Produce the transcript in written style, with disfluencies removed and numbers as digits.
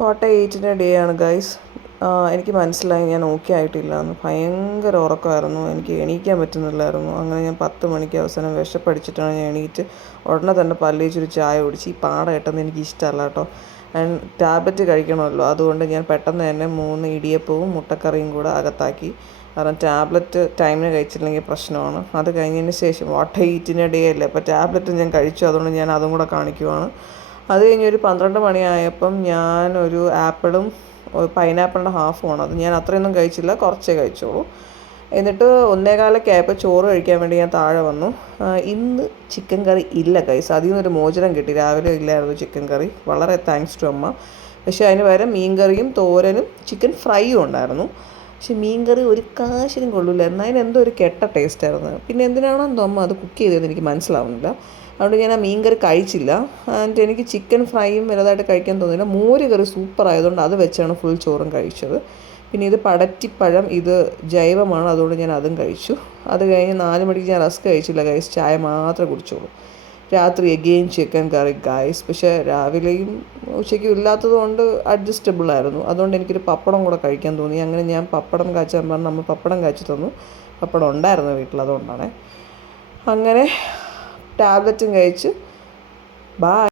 What I ഏറ്റിൻ്റെ day ആണ് guys. എനിക്ക് മനസ്സിലായി ഞാൻ ഓക്കെ ആയിട്ടില്ല എന്ന്. ഭയങ്കര ഉറക്കമായിരുന്നു, എനിക്ക് എണീക്കാൻ പറ്റുന്നില്ലായിരുന്നു. അങ്ങനെ ഞാൻ 10 മണിക്ക് അവസാനം വിശപ്പടിച്ചിട്ടാണ് ഞാൻ എണീറ്റ് ഉടനെ തന്നെ പല്ലേച്ചൊരു ചായ കുടിച്ച്. ഈ പാട കെട്ടുന്നത് എനിക്ക് ഇഷ്ടമല്ല കേട്ടോ. ടാബ്ലറ്റ് കഴിക്കണമല്ലോ, അതുകൊണ്ട് ഞാൻ പെട്ടെന്ന് തന്നെ 3 ഇടിയപ്പവും മുട്ടക്കറിയും കൂടെ അകത്താക്കി. കാരണം ടാബ്ലറ്റ് ടൈമിന് കഴിച്ചില്ലെങ്കിൽ പ്രശ്നമാണ്. അത് കഴിഞ്ഞതിന് ശേഷം വാട്ട് ഐ ഈറ്റിൻ്റെ ഡേ അല്ലേ, അപ്പോൾ ടാബ്ലറ്റ് ഞാൻ കഴിച്ചു, അതുകൊണ്ട് ഞാൻ അതും കൂടെ കാണിക്കുവാണ്. അത് കഴിഞ്ഞൊരു 12 മണിയായപ്പം ഞാനൊരു ആപ്പിളും പൈനാപ്പിളിൻ്റെ ഹാഫുമാണ്, അത് ഞാൻ അത്രയൊന്നും കഴിച്ചില്ല, കുറച്ചേ കഴിച്ചോളൂ. എന്നിട്ട് 1:15 ആയപ്പോൾ ചോറ് കഴിക്കാൻ വേണ്ടി ഞാൻ താഴെ വന്നു. ഇന്ന് ചിക്കൻ കറി ഇല്ല കൈസ്, അതിൽ നിന്നൊരു മോചനം കിട്ടി. രാവിലെ ഇല്ലായിരുന്നു ചിക്കൻ കറി, വളരെ താങ്ക്സ് ടു അമ്മ. പക്ഷേ അതിന് പകരം മീൻ കറിയും തോരനും ചിക്കൻ ഫ്രൈയും ഉണ്ടായിരുന്നു. പക്ഷെ മീൻ കറി ഒരു കാശിനും കൊള്ളില്ലായിരുന്നു, അതിനെന്തോ ഒരു കെട്ട ടേസ്റ്റായിരുന്നു. പിന്നെ എന്തിനാണോ എന്തോ അമ്മ അത് കുക്ക് ചെയ്തതെന്ന് എനിക്ക് മനസ്സിലാവുന്നില്ല. അതുകൊണ്ട് ഞാൻ ആ മീൻ കറി കഴിച്ചില്ല. ആൻഡ് എനിക്ക് ചിക്കൻ ഫ്രൈയും വലുതായിട്ട് കഴിക്കാൻ തോന്നിയില്ല. മോര് കറി സൂപ്പറായതുകൊണ്ട് അത് വെച്ചാണ് ഫുൾ ചോറും കഴിച്ചത്. പിന്നെ ഇത് പടറ്റിപ്പഴം, ഇത് ജൈവമാണ്, അതുകൊണ്ട് ഞാൻ അതും കഴിച്ചു. അത് കഴിഞ്ഞ് 4 മണിക്ക് ഞാൻ റസ്ക് കഴിച്ചില്ല ഗൈസ്, ചായ മാത്രമേ കുടിച്ചോളൂ. രാത്രി എഗെയിൻ ചിക്കൻ കറി ഗൈസ്. പക്ഷേ രാവിലെയും ഉച്ചയ്ക്കും ഇല്ലാത്തത് കൊണ്ട് അഡ്ജസ്റ്റബിളായിരുന്നു. അതുകൊണ്ട് എനിക്കൊരു പപ്പടം കൂടെ കഴിക്കാൻ തോന്നി. അങ്ങനെ ഞാൻ പപ്പടം കാച്ചാൻ പറഞ്ഞ് നമ്മൾ പപ്പടം കാച്ചി തന്നു. പപ്പടം ഉണ്ടായിരുന്നു വീട്ടിൽ, അതുകൊണ്ടാണ്. അങ്ങനെ ടാബ്ലറ്റും കഴിച്ച് ബായ്.